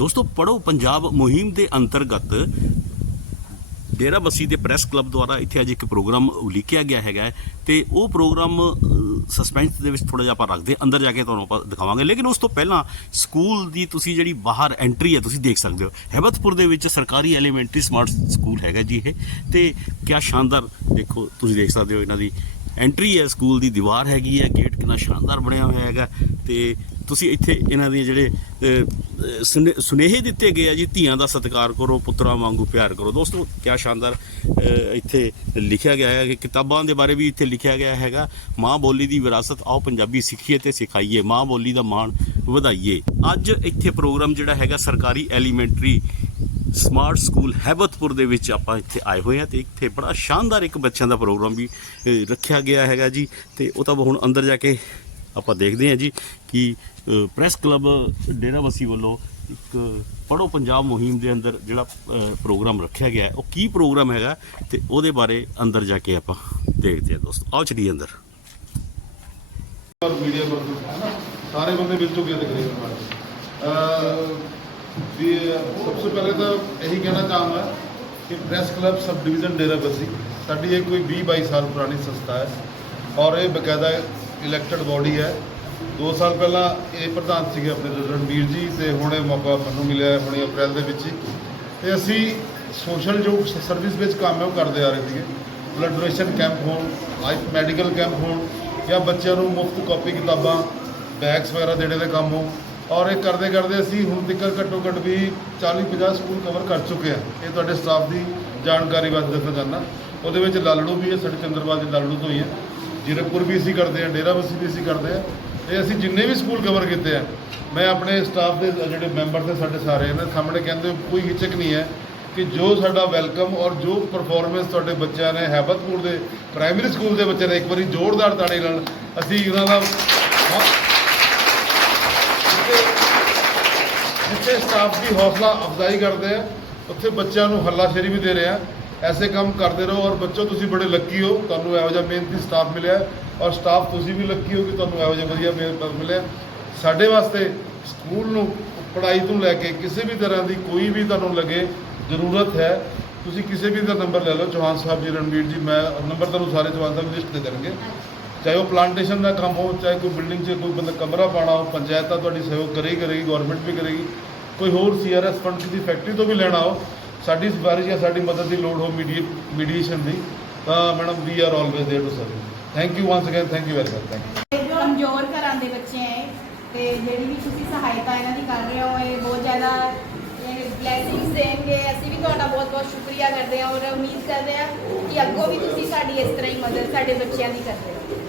ਦੋਸਤੋ ਪੜੋ ਪੰਜਾਬ ਮੁਹਿੰਮ ਦੇ ਅੰਤਰਗਤ ਡੇਰਾ ਬੱਸੀ ਦੇ ਪ੍ਰੈਸ ਕਲੱਬ ਦੁਆਰਾ ਇੱਥੇ ਅੱਜ ਇੱਕ ਪ੍ਰੋਗਰਾਮ ਉਲੀਕਿਆ ਗਿਆ ਹੈਗਾ ਹੈ ਤੇ ਉਹ ਪ੍ਰੋਗਰਾਮ ਸਸਪੈਂਸ ਦੇ ਵਿੱਚ ਥੋੜਾ ਜਿਹਾ ਆਪਾਂ ਰੱਖਦੇ ਹਾਂ। ਅੰਦਰ ਜਾ ਕੇ ਤੁਹਾਨੂੰ ਆਪਾਂ ਦਿਖਾਵਾਂਗੇ। ਲੇਕਿਨ ਉਸ ਤੋਂ ਪਹਿਲਾਂ ਸਕੂਲ ਦੀ ਤੁਸੀਂ ਜਿਹੜੀ ਬਾਹਰ ਐਂਟਰੀ ਹੈ, ਤੁਸੀਂ ਦੇਖ ਸਕਦੇ ਹੋ। ਹੈਬਤਪੁਰ ਦੇ ਵਿੱਚ ਸਰਕਾਰੀ ਐਲੀਮੈਂਟਰੀ ਸਮਾਰਟ ਸਕੂਲ ਹੈਗਾ ਜੀ ਇਹ। ਤੇ ਕਿਆ ਸ਼ਾਨਦਾਰ, ਦੇਖੋ, ਤੁਸੀਂ ਦੇਖ ਸਕਦੇ ਹੋ ਇਹਨਾਂ ਦੀ ਐਂਟਰੀ ਹੈ। ਸਕੂਲ ਦੀ ਦੀਵਾਰ ਹੈਗੀ ਹੈ, ਗੇਟ ਕਿੰਨਾ ਸ਼ਾਨਦਾਰ ਬਣਿਆ ਹੋਇਆ ਹੈਗਾ। ਤੇ ਤੁਸੀਂ ਇੱਥੇ ਇਹਨਾਂ ਦੇ ਜਿਹੜੇ ਸੁਨੇ- ਸੁਨੇਹੇ ਦਿੱਤੇ ਗਏ ਆ ਜੀ, ਧੀਆਂ ਦਾ ਸਤਿਕਾਰ ਕਰੋ, ਪੁੱਤਰਾਂ ਵਾਂਗੂ ਪਿਆਰ ਕਰੋ। ਦੋਸਤੋ, ਕਿਆ ਸ਼ਾਨਦਾਰ ਇੱਥੇ ਲਿਖਿਆ ਗਿਆ ਹੈ ਕਿ ਕਿਤਾਬਾਂ ਦੇ ਬਾਰੇ ਵੀ ਇੱਥੇ ਲਿਖਿਆ ਗਿਆ ਹੈਗਾ, ਮਾਂ ਬੋਲੀ ਦੀ ਵਿਰਾਸਤ, ਆਓ ਪੰਜਾਬੀ ਸਿੱਖੀਏ ਤੇ ਸਿਖਾਈਏ, ਮਾਂ ਬੋਲੀ ਦਾ ਮਾਣ ਵਧਾਈਏ। ਅੱਜ ਇੱਥੇ ਪ੍ਰੋਗਰਾਮ ਜਿਹੜਾ ਹੈਗਾ, ਸਰਕਾਰੀ ਐਲੀਮੈਂਟਰੀ ਸਮਾਰਟ ਸਕੂਲ ਹੈਬਤਪੁਰ ਦੇ ਵਿੱਚ ਆਪਾਂ ਇੱਥੇ ਆਏ ਹੋਏ ਆ ਤੇ ਇੱਥੇ ਬੜਾ ਸ਼ਾਨਦਾਰ ਇੱਕ ਬੱਚਿਆਂ ਦਾ ਪ੍ਰੋਗਰਾਮ ਵੀ ਰੱਖਿਆ ਗਿਆ ਹੈਗਾ ਜੀ ਤੇ ਉਹ ਤਾਂ ਹੁਣ ਅੰਦਰ ਜਾ ਕੇ ਆਪਾਂ ਦੇਖਦੇ ਹਾਂ ਜੀ ਕਿ ਪ੍ਰੈਸ ਕਲੱਬ ਡੇਰਾਬੱਸੀ ਵੱਲੋਂ ਇੱਕ ਪੜੋ ਪੰਜਾਬ ਮੁਹਿੰਮ ਦੇ ਅੰਦਰ ਜਿਹੜਾ ਪ੍ਰੋਗਰਾਮ ਰੱਖਿਆ ਗਿਆ ਉਹ ਕੀ ਪ੍ਰੋਗਰਾਮ ਹੈਗਾ ਤੇ ਉਹਦੇ ਬਾਰੇ ਅੰਦਰ ਜਾ ਕੇ ਆਪਾਂ ਦੇਖਦੇ ਹਾਂ ਦੋਸਤ। ਆਓ ਚਲੀਏ ਅੰਦਰ। ਮੀਡੀਆ ਪਰ ਸਾਰੇ ਬੰਦੇ ਮਿਲ ਚੁੱਕੇ ਤਕਰੀਬਨ ਵੀ ਸਭ ਤੋਂ ਪਹਿਲੇ ਤਾਂ ਇਹੀ ਕਹਿਣਾ ਚਾਹਾਂਗਾ ਕਿ press club sub division Derabassi ਸਾਡੀ ਇਹ ਕੋਈ 20 22 ਸਾਲ ਪੁਰਾਣੀ ਸੰਸਥਾ ਹੈ ਔਰ ਇਹ ਬਕਾਇਦਾ ਇਲੈਕਟਡ ਬਾਡੀ ਹੈ। 2 ਸਾਲ ਪਹਿਲਾਂ ਇਹ ਪ੍ਰਧਾਨ ਸੀਗੇ ਆਪਣੇ ਰਣਵੀਰ ਜੀ ਤੇ ਹੁਣ ਇਹ ਮੌਕਾ ਮੈਨੂੰ ਮਿਲਿਆ ਹੈ ਹੁਣੇ ਅਪ੍ਰੈਲ ਦੇ ਵਿੱਚ ਹੀ। ਤੇ ਅਸੀਂ ਸੋਸ਼ਲ ਜੋ ਸਰਵਿਸ ਵਿੱਚ ਕੰਮ ਹੈ ਉਹ ਕਰਦੇ ਆ ਰਹੇ ਸੀਗੇ। ਬਲੱਡ ਡੋਨੇਸ਼ਨ ਕੈਂਪ ਹੋਣ ਲਾਈਫ ਮੈਡੀਕਲ ਕੈਂਪ ਹੋਣ ਜਾਂ ਬੱਚਿਆਂ ਨੂੰ ਮੁਫਤ ਕਾਪੀ ਕਿਤਾਬਾਂ ਬੈਗਸ ਵਗੈਰਾ ਦੇਣੇ ਦੇ ਕੰਮ ਹੋ ਔਰ ਇਹ ਕਰਦੇ ਕਰਦੇ ਅਸੀਂ ਹੁਣ ਤੱਕ ਘੱਟੋ ਘੱਟ ਵੀ 40 50 ਸਕੂਲ ਕਵਰ ਕਰ ਚੁੱਕੇ ਹਾਂ ਇਹ ਤੁਹਾਡੇ ਸਟਾਫ ਦੀ ਜਾਣਕਾਰੀ ਵਾਸਤੇ ਦੱਸਣਾ ਚਾਹੁੰਦਾ। ਉਹਦੇ ਵਿੱਚ ਲਾਲੜੂ ਵੀ ਹੈ, ਸਾਡੇ ਚੰਦਰਵਾਲ ਦੇ ਲਾਲੜੂ ਤੋਂ ਹੀ ਹੈ। ਜੀਰਕਪੁਰ ਵੀ ਅਸੀਂ ਕਰਦੇ ਹਾਂ ਡੇਰਾਬੱਸੀ ਵੀ ਅਸੀਂ ਕਰਦੇ ਹਾਂ ਤੇ ਅਸੀਂ ਜਿੰਨੇ ਵੀ ਸਕੂਲ ਕਵਰ ਕੀਤੇ ਆ, ਮੈਂ ਆਪਣੇ ਸਟਾਫ ਦੇ ਜਿਹੜੇ ਮੈਂਬਰ ਤੇ ਸਾਡੇ ਸਾਰੇ ਇਹਨਾਂ ਸਾਹਮਣੇ ਕਹਿੰਦੇ ਕੋਈ ਹਿਚਕ ਨਹੀਂ ਹੈ ਕਿ ਜੋ ਸਾਡਾ ਵੈਲਕਮ ਔਰ ਜੋ ਪਰਫਾਰਮੈਂਸ ਤੁਹਾਡੇ ਬੱਚਿਆਂ ਨੇ ਹੈਬਤਪੁਰ ਦੇ ਪ੍ਰਾਇਮਰੀ ਸਕੂਲ ਦੇ ਬੱਚਿਆਂ ਨੇ ਇੱਕ ਵਾਰੀ ਜ਼ੋਰਦਾਰ ਤਾੜੀ ਨਾਲ ਅਸੀਂ ਇਹਨਾਂ ਦਾ ਜਿੱਥੇ- ਜਿੱਥੇ ਸਟਾਫ ਦੀ ਹੌਸਲਾ ਅਫਜ਼ਾਈ ਕਰਦੇ ਆ, ਉੱਥੇ ਬੱਚਿਆਂ ਨੂੰ ਹੱਲਾਸ਼ੇਰੀ ਵੀ ਦੇ ਰਹੇ ਆ। ਐਸੇ ਕੰਮ ਕਰਦੇ ਰਹੋ ਔਰ ਬੱਚੋ ਤੁਸੀਂ ਬੜੇ ਲੱਕੀ ਹੋ। ਤੁਹਾਨੂੰ ਇਹੋ ਜਿਹਾ ਮਿਹਨਤੀ ਸਟਾਫ ਮਿਲਿਆ ਹੈ ਔਰ ਸਟਾਫ ਤੁਸੀਂ ਵੀ ਲੱਕੀ ਹੋ ਕਿ ਤੁਹਾਨੂੰ ਇਹੋ ਜਿਹਾ ਵਧੀਆ ਮਿਹਨਤ ਮਿਲਿਆ ਸਾਡੇ ਵਾਸਤੇ ਸਕੂਲ ਨੂੰ ਪੜ੍ਹਾਈ ਤੋਂ ਲੈ ਕੇ ਕਿਸੇ ਵੀ ਤਰ੍ਹਾਂ ਦੀ ਕੋਈ ਵੀ ਤੁਹਾਨੂੰ ਲੱਗੇ ਜ਼ਰੂਰਤ ਹੈ ਤੁਸੀਂ ਕਿਸੇ ਵੀ ਦਾ ਨੰਬਰ ਲੈ ਲਓ। ਚੌਹਾਨ ਸਾਹਿਬ ਜੀ ਰਣਵੀਰ ਜੀ ਮੈਂ ਨੰਬਰ ਤੁਹਾਨੂੰ ਸਾਰੇ ਚੌਹਾਨ ਸਾਹਿਬ ਲਿਸਟ ਦੇ ਦੇਣਗੇ। ਚਾਹੇ ਉਹ ਪਲਾਂਟੇਸ਼ਨ ਦਾ ਕੰਮ ਹੋ ਚਾਹੇ ਕੋਈ ਬਿਲਡਿੰਗ 'ਚ ਕੋਈ ਬੰਦਾ ਕਮਰਾ ਪਾਣਾ ਹੋ ਪੰਚਾਇਤ ਤਾਂ ਤੁਹਾਡੀ ਸਹਿਯੋਗ ਕਰੇਗੀ ਕਰੇਗੀ ਗਵਰਨਮੈਂਟ ਵੀ ਕਰੇਗੀ। ਕੋਈ ਹੋਰ ਸੀਆਰਐਸ ਫੰਡ ਕਿਸੇ ਫੈਕਟਰੀ ਤੋਂ ਵੀ ਲੈਣਾ ਹੋ ਸਾਡੀ ਸਿਫਾਰਿਸ਼ ਜਾਂ ਸਾਡੀ ਮਦਦ ਦੀ ਲੋੜ ਹੋ ਮੀਡੀਏਸ਼ਨ ਦੀ ਤਾਂ madam we are always there to serve thank you once again thank you very much thank ਇਹ ਜੋ ਕਮਜ਼ੋਰ ਘਰਾਂ ਦੇ ਬੱਚੇ ਹੈ ਤੇ ਜਿਹੜੀ ਵੀ ਤੁਸੀਂ ਸਹਾਇਤਾ ਇਹਨਾਂ ਦੀ ਕਰ ਰਹੇ ਹੋ ਇਹ ਬਹੁਤ ਜ਼ਿਆਦਾ ਬਲੇਸਿੰਗਸ ਦੇਣਗੇ ਅਸੀਂ ਵੀ ਤੁਹਾਡਾ ਬਹੁਤ ਬਹੁਤ ਸ਼ੁਕਰੀਆ ਕਰਦੇ ਹਾਂ ਔਰ ਉਮੀਦ ਕਰਦੇ ਹਾਂ ਕਿ ਅੱਗੋਂ ਵੀ ਤੁਸੀਂ ਸਾਡੀ ਇਸ ਤਰ੍ਹਾਂ ਹੀ ਮਦਦ ਸਾਡੇ ਬੱਚਿਆਂ ਦੀ ਕਰਦੇ ਰਹੋ